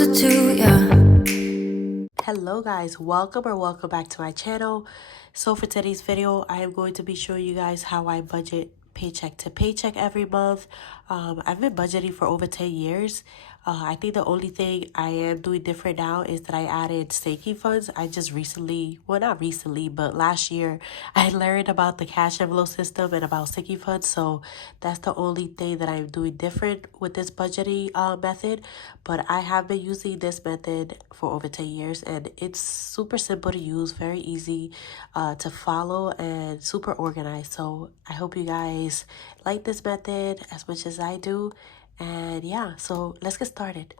closer to you. Hello guys, welcome back to my channel. So for today's video, I am going to be showing you guys how I budget paycheck to paycheck every month. I've been budgeting for over 10 years. I think the only thing I am doing different now is that I added staking funds. I just recently, well not recently, but last year I learned about the cash envelope system and about staking funds. So that's the only thing that I'm doing different with this budgeting method. But I have been using this method for over 10 years and it's super simple to use, very easy to follow and super organized. So I hope you guys like this method as much as I do. And yeah, so let's get started.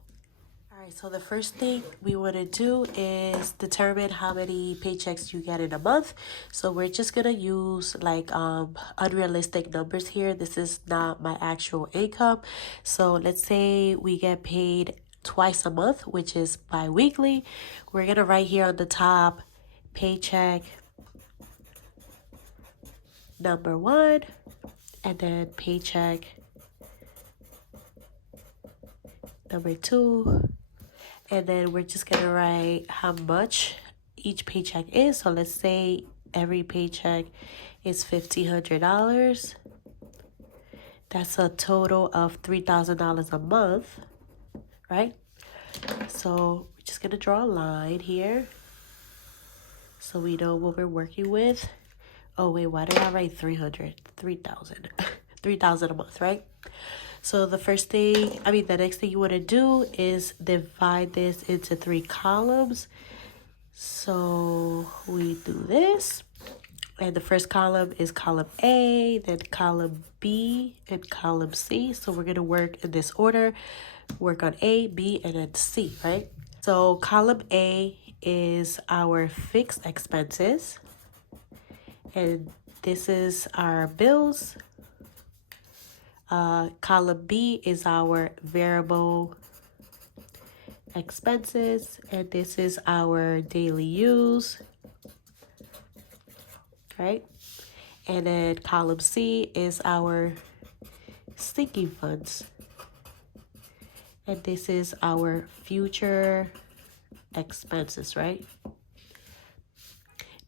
Alright, so the first thing we want to do is determine how many paychecks you get in a month. So we're just gonna use like unrealistic numbers here. This is not my actual income. So let's say we get paid twice a month, which is bi-weekly. We're gonna write here on the top paycheck number 1 and then paycheck number 2, and then we're just gonna write how much each paycheck is. So let's say every paycheck is $1,500. That's a total of $3,000 a month, right? So we're just gonna draw a line here so we know what we're working with. Oh wait, why did I write 300? 3,000. 3,000 a month, right? So the next thing you want to do is divide this into 3 columns. So we do this. And the first column is column A, then column B, and column C. So we're going to work in this order. Work on A, B, and then C, right? So column A is our fixed expenses. And this is our bills. Column B is our variable expenses, and this is our daily use, right? And then column C is our sinking funds, and this is our future expenses, right?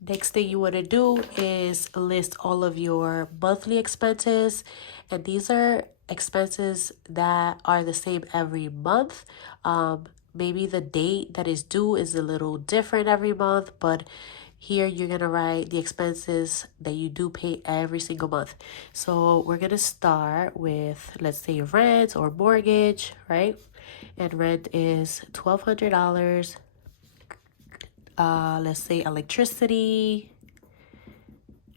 Next thing you want to do is list all of your monthly expenses. And these are expenses that are the same every month. Maybe the date that is due is a little different every month, but here you're going to write the expenses that you do pay every single month. So we're going to start with, let's say, rent or mortgage, right? And rent is $1,200. Let's say electricity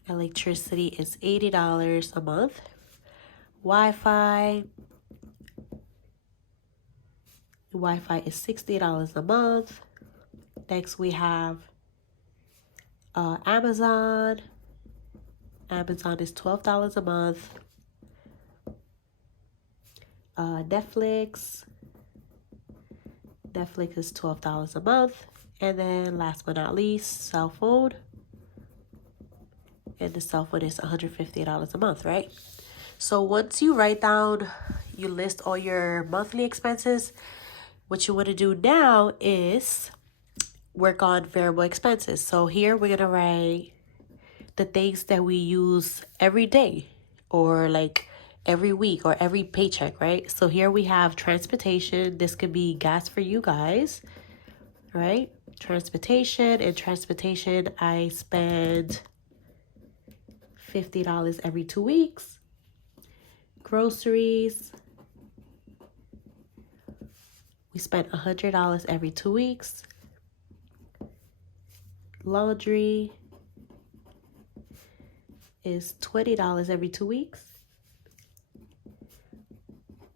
is $80 a month. Wi-Fi is $60 a month. Next we have Amazon is $12 a month. Netflix is $12 a month. And then last but not least, cell phone. And the cell phone is $150 a month, right? So once you write down, you list all your monthly expenses, what you want to do now is work on variable expenses. So here we're going to write the things that we use every day or like every week or every paycheck, right? So here we have transportation. This could be gas for you guys, right? Transportation I spend $50 every 2 weeks. Groceries, we spend $100 every 2 weeks. Laundry is $20 every 2 weeks.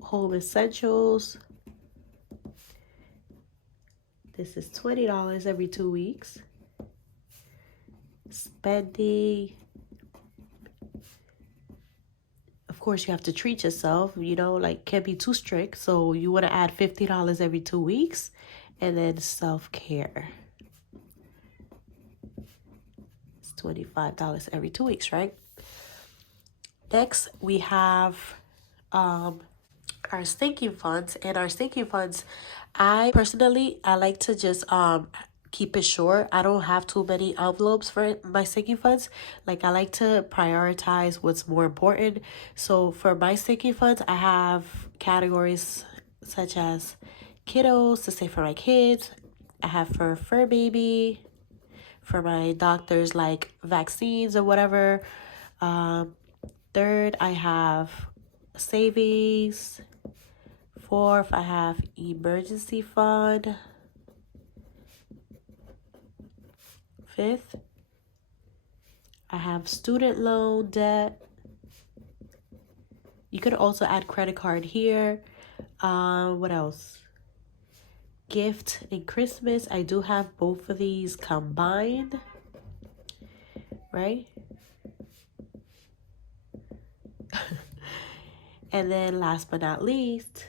Home essentials, this is $20 every 2 weeks. Spending, of course, you have to treat yourself, you know, like can't be too strict. So you want to add $50 every 2 weeks. And then self-care, it's $25 every 2 weeks, right? Next, we have our sinking funds. And our sinking funds, I personally, I like to just keep it short. I don't have too many envelopes for my sinking funds. Like, I like to prioritize what's more important. So for my sinking funds, I have categories such as kiddos, to say for my kids. I have for fur baby, for my doctors, like vaccines or whatever. Third, I have savings. Fourth, I have emergency fund. Fifth, I have student loan debt. You could also add credit card here. What else? Gift and Christmas. I do have both of these combined, right? And then last but not least,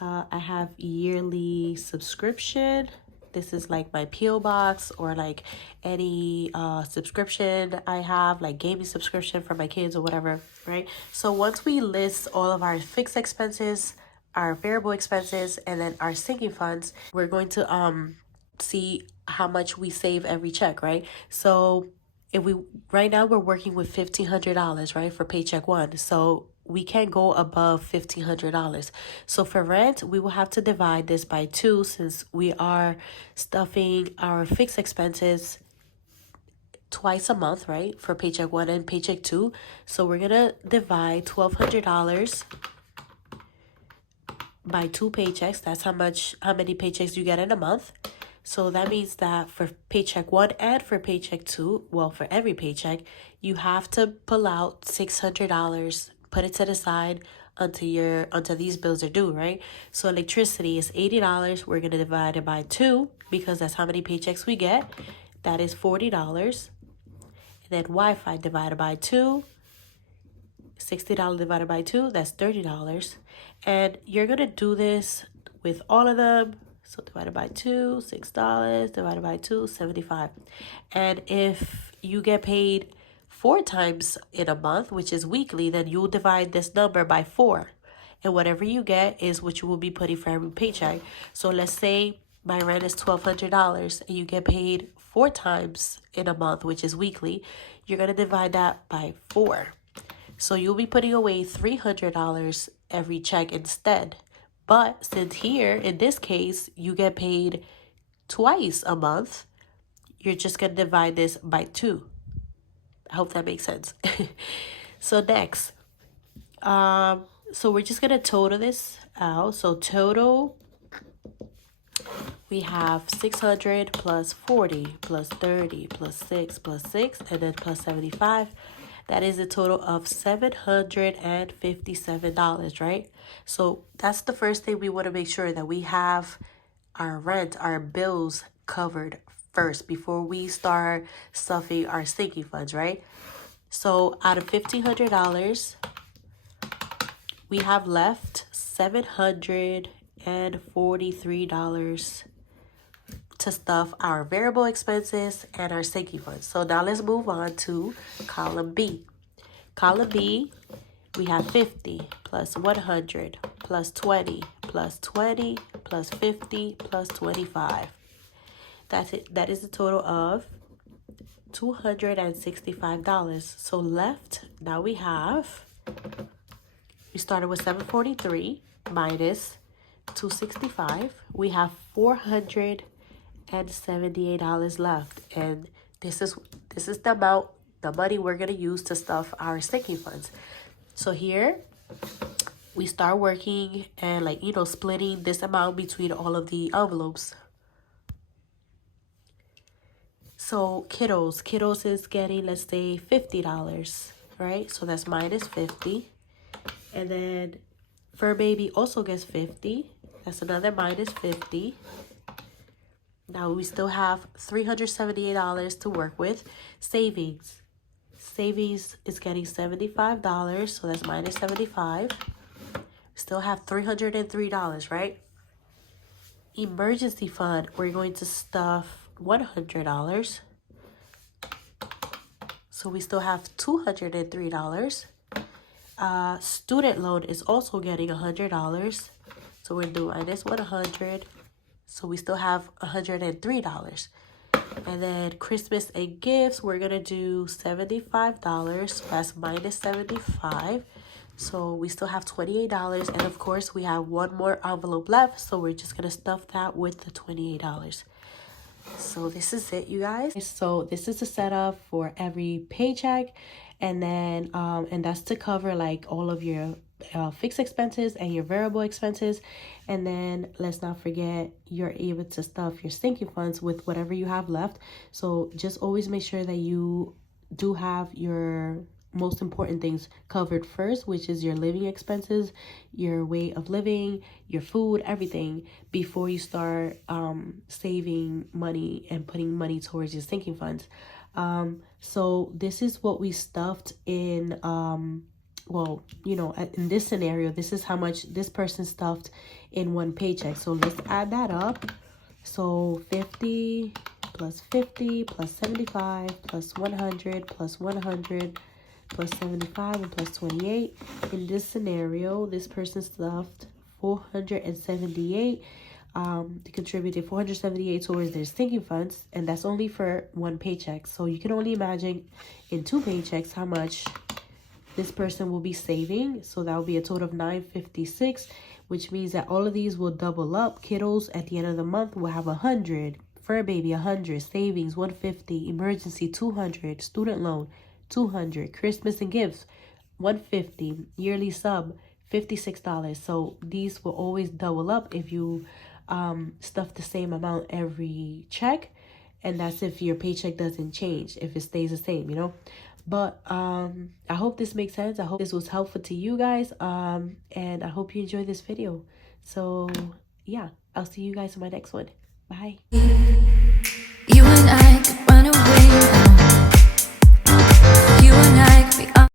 I have yearly subscription. This is like my P.O. box, or like any subscription I have, like gaming subscription for my kids or whatever, right? So once we list all of our fixed expenses, our variable expenses, and then our sinking funds, we're going to see how much we save every check, right? So if we, right now we're working with $1,500, right, for paycheck one. So we can't go above $1,500. So for rent, we will have to divide this by 2, since we are stuffing our fixed expenses twice a month, right, for paycheck one and paycheck two. So we're gonna divide $1,200 by 2 paychecks. That's how many paychecks you get in a month. So that means that for paycheck one and for paycheck two, well, for every paycheck, you have to pull out $600, put it to the side until these bills are due, right? So electricity is $80. We're gonna divide it by 2 because that's how many paychecks we get. That is $40. And then Wi-Fi divided by 2. $60 divided by 2, that's $30. And you're gonna do this with all of them. So divided by 2, $6, divided by 2, 75. And if you get paid 4 times in a month, which is weekly, then you'll divide this number by 4. And whatever you get is what you will be putting for every paycheck. So let's say my rent is $1,200 and you get paid 4 times in a month, which is weekly. You're gonna divide that by 4. So you'll be putting away $300 every check instead. But since here, in this case, you get paid twice a month, you're just going to divide this by 2. I hope that makes sense. So next, so we're just going to total this out. So total, we have 600 plus 40 plus 30 plus 6 plus 6 and then plus 75. That is a total of $757, right? So that's the first thing we want to make sure, that we have our rent, our bills covered first before we start stuffing our sinking funds, right? So out of $1,500, we have left $743 to stuff our variable expenses and our sinking funds. So now let's move on to column B. Column B, we have 50 plus 100 plus 20 plus 20 plus 50 plus 25. That's it. That is a total of $265. So left, now we started with 743 minus 265. We have $478 left, and this is the amount, the money we're gonna use to stuff our sinking funds. So here we start working and, like, you know, splitting this amount between all of the envelopes. So kiddos is getting, let's say, $50, right? So that's minus 50. And then fur baby also gets 50. That's another minus 50. Now we still have $378 to work with. Savings is getting $75, so that's minus 75. Still have $303, right? Emergency fund, we're going to stuff $100. So we still have $203. Student loan is also getting $100. So we're doing minus 100. So we still have $103. And then Christmas and gifts, we're going to do $75. That's minus 75. So we still have $28. And of course, we have one more envelope left. So we're just going to stuff that with the $28. So this is it, you guys. So this is the setup for every paycheck. And then, and that's to cover like all of your fixed expenses and your variable expenses. And then let's not forget, you're able to stuff your sinking funds with whatever you have left. So just always make sure that you do have your most important things covered first, which is your living expenses, your way of living, your food, everything, before you start saving money and putting money towards your sinking funds. So this is what we stuffed in, well, you know, in this scenario, this is how much this person stuffed in one paycheck. So let's add that up. So 50 plus 50 plus 75 plus 100 plus 100 plus 75 and plus 28. In this scenario, this person stuffed 478. They contributed 478 towards their sinking funds, and that's only for one paycheck. So you can only imagine in two paychecks how much this person will be saving. So that will be a total of $956, which means that all of these will double up. Kiddos at the end of the month will have 100, fur baby 100, savings 150, emergency 200, student loan 200, Christmas and gifts 150, yearly sub $56. So these will always double up if you stuff the same amount every check, and that's if your paycheck doesn't change, if it stays the same, you know. But I hope this makes sense. I hope this was helpful to you guys, and I hope you enjoyed this video. So yeah, I'll see you guys in my next one. Bye.